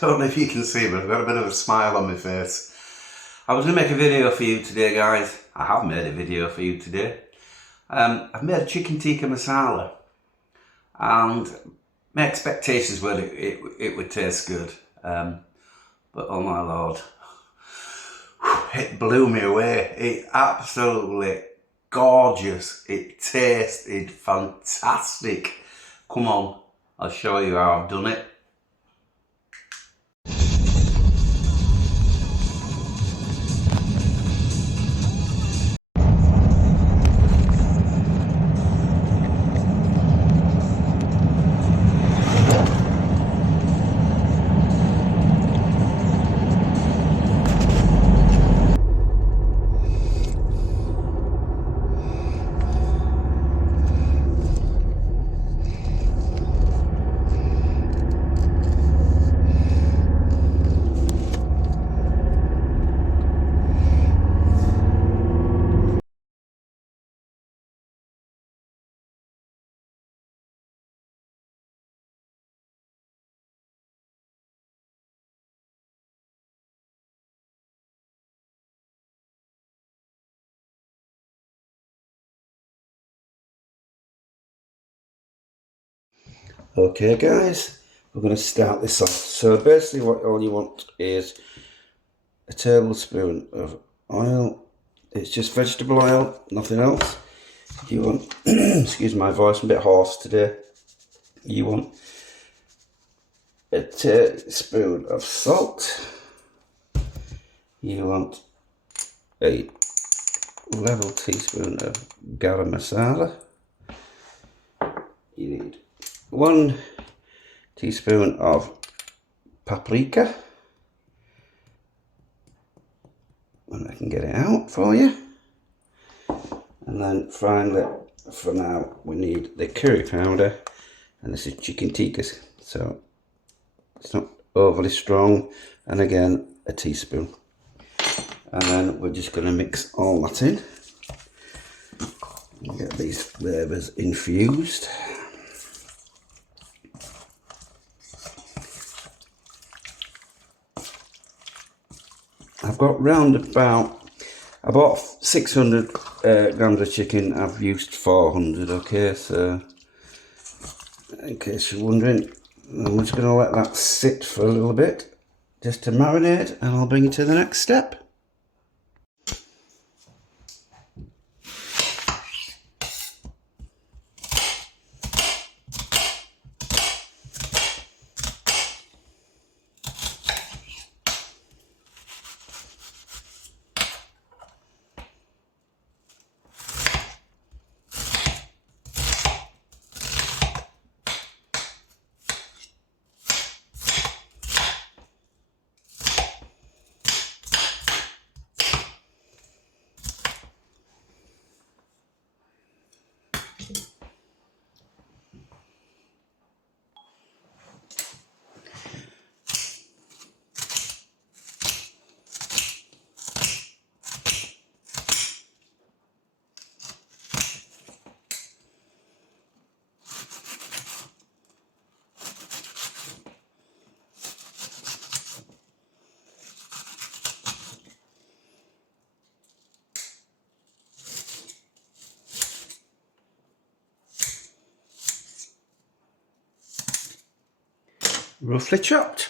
don't know if you can see, but I've got a bit of a smile on my face. I was going to make a video for you today, guys. I have made a video for you today. I've made a chicken tikka masala, and my expectations were it would taste good. But oh my lord, it blew me away. It absolutely gorgeous. It tasted fantastic. Come on, I'll show you how I've done it. Okay guys, we're going to start this off. So basically all you want is a tablespoon of oil. It's just vegetable oil, nothing else. You want, excuse my voice, I'm a bit hoarse today. You want a teaspoon of salt. You want a level teaspoon of garam masala. You need 1 teaspoon of paprika, and I can get it out for you. And then finally, for now, we need the curry powder, and this is chicken tikkas, so it's not overly strong, and again a teaspoon. And then we're just going to mix all that in and get these flavours infused. I've got round about, I bought 600 grams of chicken, I've used 400, okay, so in case you're wondering, I'm just going to let that sit for a little bit, just to marinate, and I'll bring you to the next step. Roughly chopped.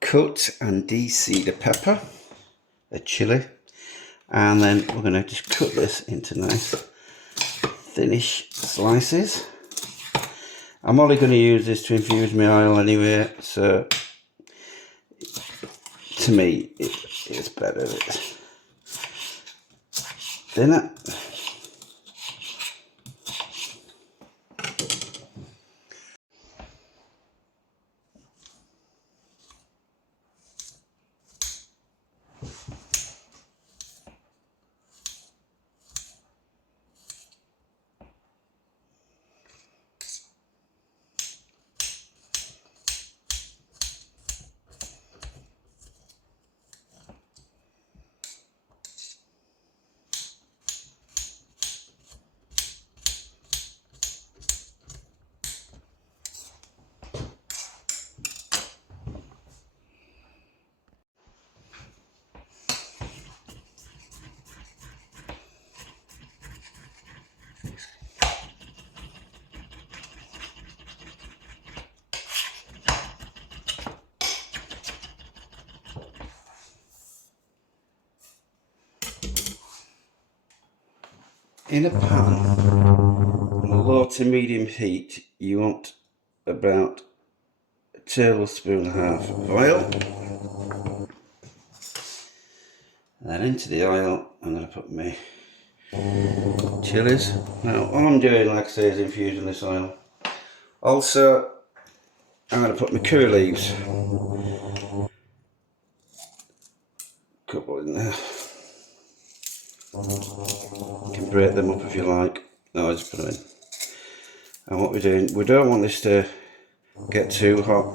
Cut and de-seed a pepper, a chilli, and then we're going to just cut this into nice thinnish slices. I'm only going to use this to infuse my oil anyway, so to me it's better if it's thinner. In a pan, on a low to medium heat, you want about a tablespoon and a half of oil. And then into the oil, I'm going to put my chilies. Now, all I'm doing, like I say, is infusing this oil. Also, I'm going to put my curry leaves. A couple in there. You can break them up if you like. No, I just put them in. And what we're doing, we don't want this to get too hot.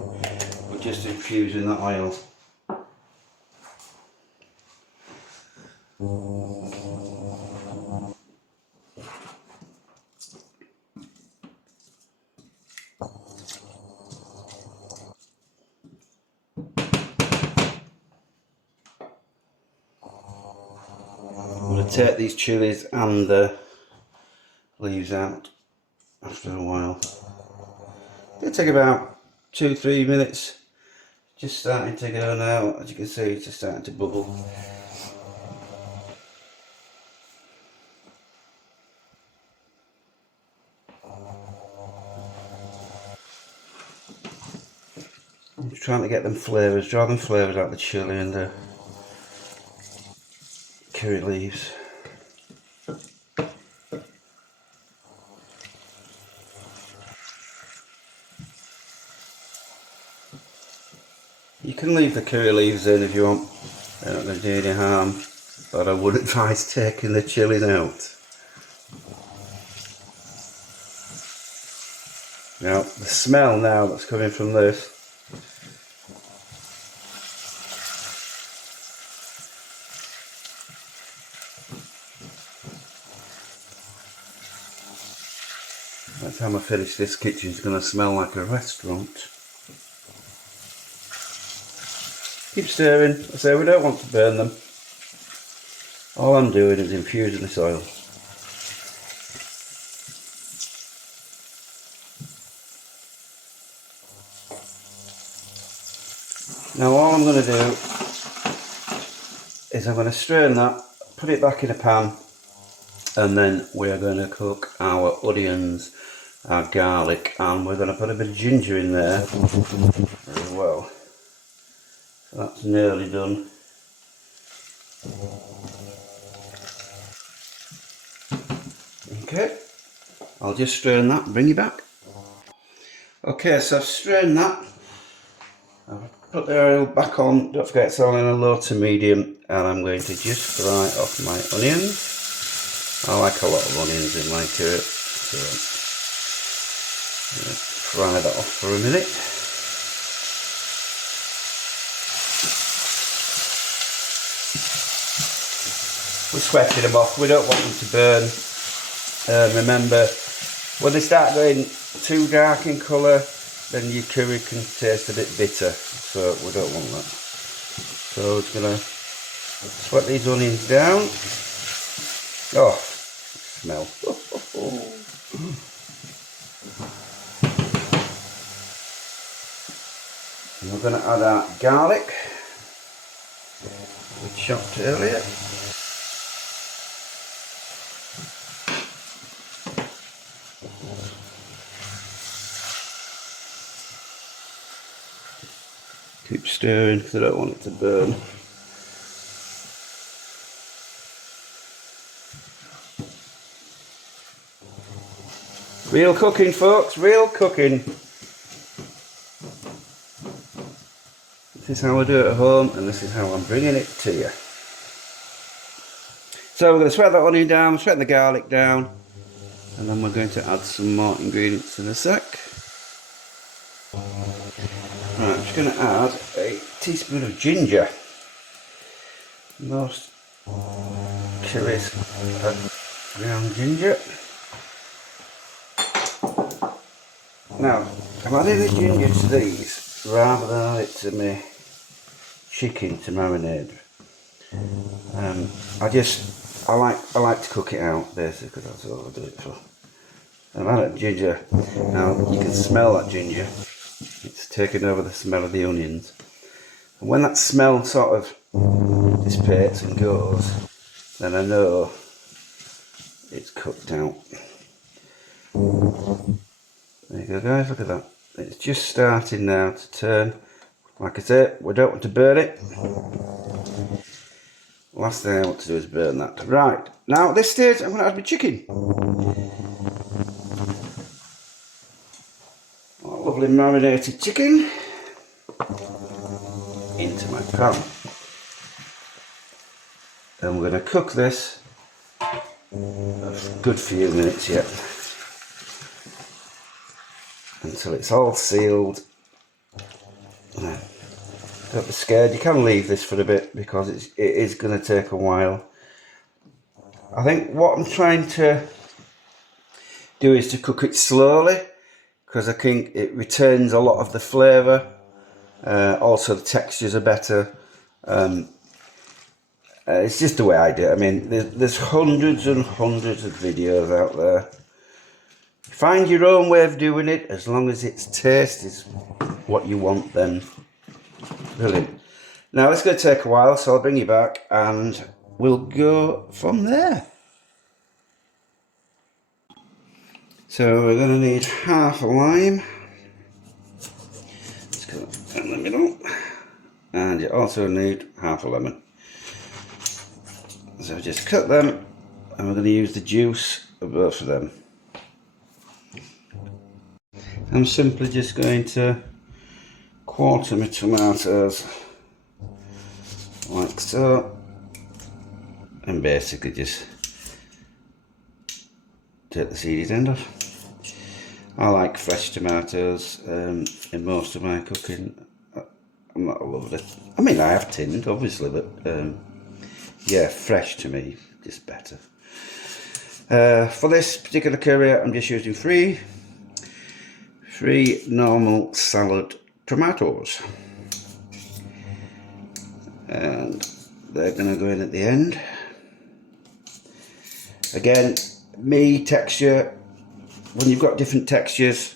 We're just infusing that oil. I'm going to take these chilies and the leaves out after a while. It'll take about 2-3 minutes. Just starting to go now. As you can see, it's just starting to bubble. I'm just trying to get them flavours, draw them flavours out of the chilli and the curry leaves. You can leave the curry leaves in if you want, they're not going to do any harm, but I would advise taking the chillies out. Now, the smell now that's coming from this, by the time I finish this, kitchen's going to smell like a restaurant. Keep stirring. I say we don't want to burn them. All I'm doing is infusing this oil. Now all I'm going to do is I'm going to strain that, put it back in a pan, and then we are going to cook our onions, our garlic, and we're going to put a bit of ginger in there as well. So that's nearly done. Okay, I'll just strain that and bring you back. Okay, so I've strained that. I've put the oil back on. Don't forget it's all in a low to medium, and I'm going to just fry off my onions. I like a lot of onions in my curry, so I'm going to fry that off for a minute. We're sweating them off, we don't want them to burn. Remember, when they start going too dark in colour, then your curry can taste a bit bitter, so we don't want that. So we're just going to sweat these onions down. Oh, smell. And we're going to add our garlic we chopped earlier. Keep stirring because I don't want it to burn. Real cooking, folks, real cooking. This is how I do it at home, and this is how I'm bringing it to you. So we're going to sweat that onion down, sweat the garlic down, and then we're going to add some more ingredients in a sec. Right, I'm just going to add a teaspoon of ginger. Most curries add ground ginger. Now, I'm adding the ginger to these rather than add it to my chicken to marinade. I like to cook it out basically, that's all I do it for. I've added ginger. Now you can smell that ginger. It's taken over the smell of the onions. And when that smell sort of dissipates and goes, then I know it's it's cooked out. There you go guys, look at that. It's just starting now to turn. Like I said, we don't want to burn it. Last thing I want to do is burn that. Right, now at this stage I'm going to add my chicken. Oh, lovely marinated chicken into my pan. And we're going to cook this a good few minutes yet. Until it's all sealed. Don't be scared, you can leave this for a bit because it is going to take a while. I think what I'm trying to do is to cook it slowly because I think it retains a lot of the flavour. Also the textures are better. It's just the way I do it. I mean, there's hundreds and hundreds of videos out there. Find your own way of doing it, as long as its taste is what you want, then brilliant. Now it's going to take a while, so I'll bring you back and we'll go from there. So we're going to need half a lime. Let's go in the middle. And you also need half a lemon. So just cut them, and we're going to use the juice of both of them. I'm simply just going to quarter my tomatoes like so, and basically just take the seeds end off. I like fresh tomatoes in most of my cooking. I'm not a lover. I mean, I have tinned obviously, but yeah, fresh to me just better. For this particular curry I'm just using three normal salad tomatoes, and they're going to go in at the end. Again, me texture, when you've got different textures,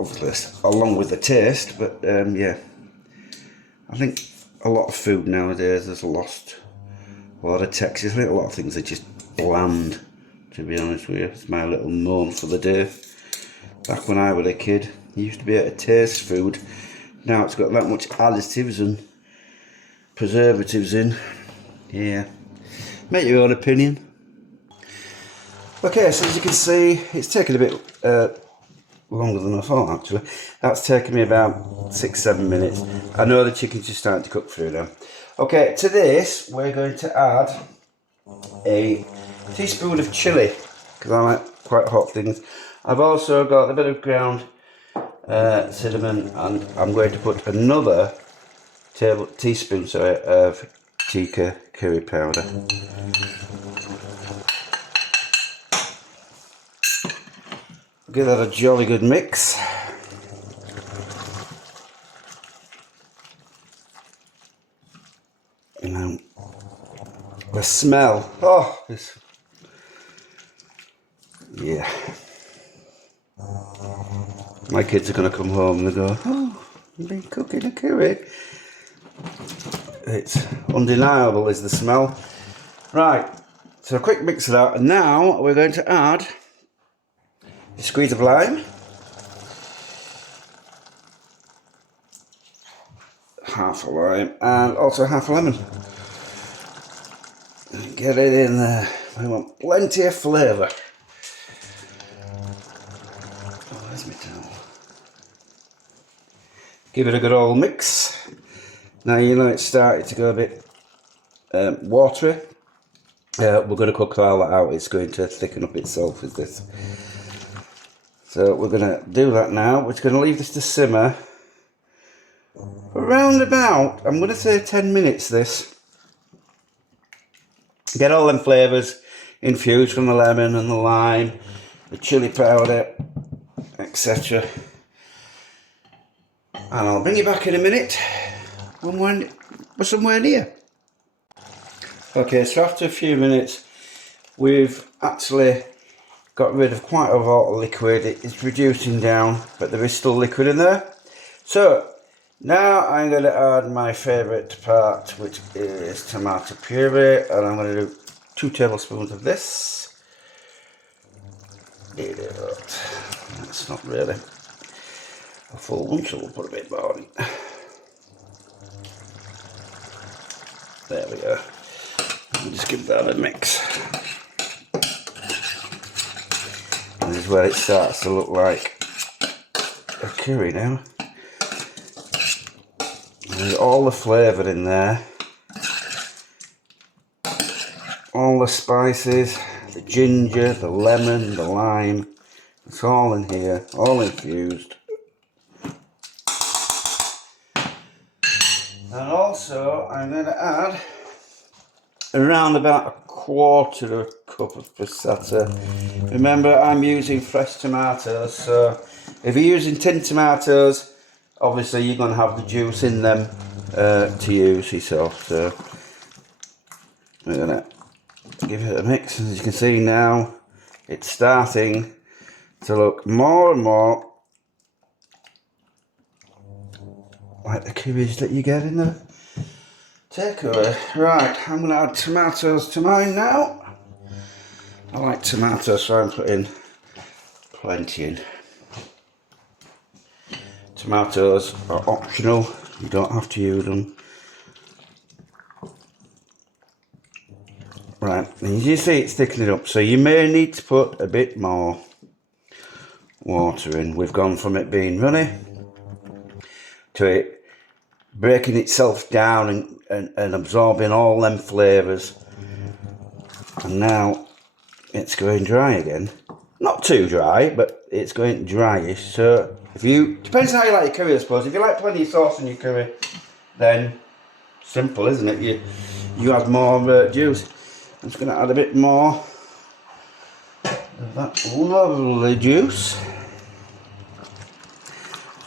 obviously along with the taste, but yeah, I think a lot of food nowadays has lost a lot of textures. I think a lot of things are just bland, to be honest with you. It's my little moan for the day. Back when I was a kid, you used to be able to taste food. Now it's got that much additives and preservatives in. Yeah, make your own opinion. Okay, so as you can see, it's taken a bit longer than I thought actually. That's taken me about 6-7 minutes. I know the chicken's just starting to cook through now. Okay, to this we're going to add a teaspoon of chilli, because I like quite hot things. I've also got a bit of ground cinnamon, and I'm going to put another teaspoon of tika curry powder. Give that a jolly good mix. And the smell, oh, this, yeah. My kids are going to come home and they go, oh, you've been cooking a curry. It's undeniable is the smell. Right, so a quick mix of that, and now we're going to add a squeeze of lime, half a lime, and also half a lemon. Get it in there. We want plenty of flavour. Oh, there's my towel. Give it a good old mix. Now you know it's started to go a bit watery. We're going to cook all that out. It's going to thicken up itself with this. So we're going to do that now. We're going to leave this to simmer for around about, I'm going to say 10 minutes this. Get all them flavours infused from the lemon and the lime, the chilli powder, etc. And I'll bring you back in a minute when we're somewhere near. Okay, so after a few minutes, we've actually got rid of quite a lot of liquid. It's reducing down, but there is still liquid in there. So now I'm going to add my favourite part, which is tomato puree, and I'm going to do 2 tablespoons of this. That's not really a full one, so we'll put a bit more in. There we go. Just give that a mix. And this is where it starts to look like a curry now. There's all the flavour in there. All the spices, the ginger, the lemon, the lime. It's all in here, all infused. And also I'm going to add around about 1/4 cup of passata. Remember, I'm using fresh tomatoes, so if you're using tin tomatoes, obviously you're going to have the juice in them to use yourself. So we're going to give it a mix. As you can see now, it's starting to look more and more like the curries that you get in the takeaway. Right, I'm going to add tomatoes to mine now. I like tomatoes, so I'm putting plenty in. Tomatoes are optional, you don't have to use them. Right, and you see it's thickening up, so you may need to put a bit more water in. We've gone from it being runny to it breaking itself down and absorbing all them flavours. And now it's going dry again. Not too dry, but it's going dryish. So if you, depends how you like your curry, I suppose. If you like plenty of sauce in your curry, then simple, isn't it? You add more juice. I'm just going to add a bit more of that lovely juice.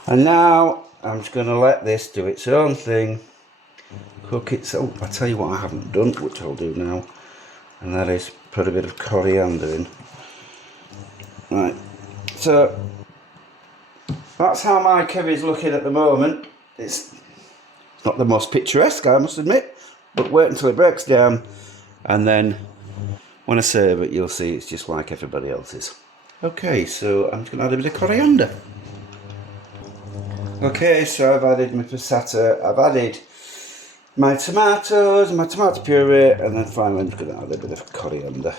And now I'm just going to let this do its own thing. Cook it. So I'll tell you what I haven't done, which I'll do now. And that is put a bit of coriander in. Right. So that's how my curry's looking at the moment. It's not the most picturesque, I must admit. But wait until it breaks down. And then when I serve it, you'll see it's just like everybody else's. Okay, so I'm just going to add a bit of coriander. Okay, so I've added my passata, I've added my tomatoes, my tomato puree, and then finally I'm just going to add a bit of coriander.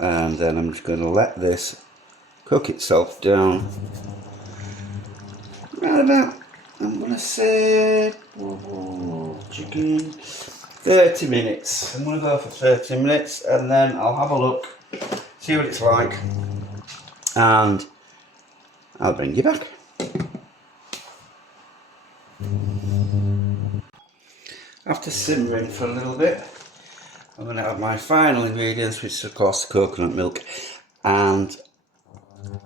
And then I'm just going to let this cook itself down. Around about, I'm going to say, chicken, 30 minutes. I'm going to go for 30 minutes and then I'll have a look, see what it's like, and I'll bring you back. After simmering for a little bit, I'm going to add my final ingredients, which is of course coconut milk, and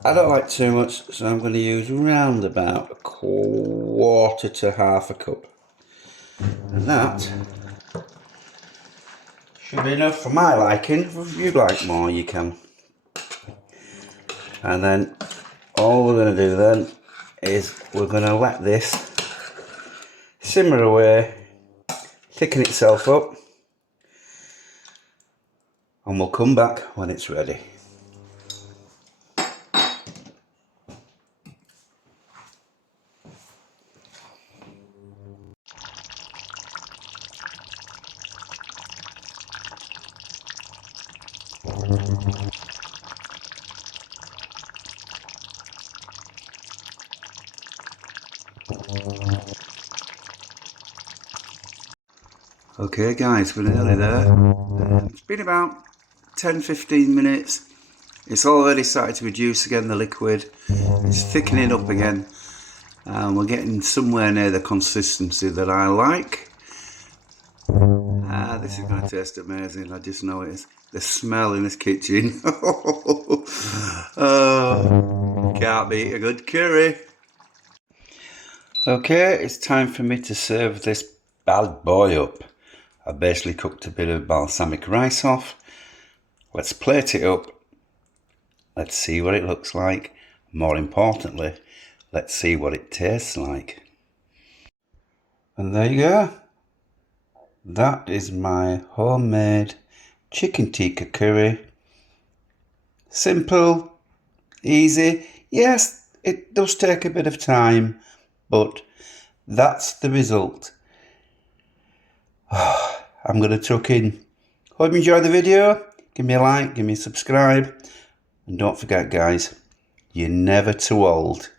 I don't like too much, so I'm going to use around about 1/4 to 1/2 cup, and that should be enough for my liking. If you'd like more, you can. And then all we're going to do then is we're going to let this simmer away, thicken itself up, and we'll come back when it's ready. Okay guys, we're nearly there. It's been about 10-15 minutes. It's already started to reduce again, the liquid. It's thickening up again. We're getting somewhere near the consistency that I like. This is going to taste amazing, I just know it is. The smell in this kitchen. Can't beat a good curry. Okay, it's time for me to serve this bad boy up. I basically cooked a bit of balsamic rice off. Let's plate it up. Let's see what it looks like. More importantly, let's see what it tastes like. And there you go. That is my homemade chicken tikka curry. Simple, easy. Yes, it does take a bit of time, but that's the result. I'm going to tuck in. Hope you enjoyed the video. Give me a like, give me a subscribe. And don't forget, guys, you're never too old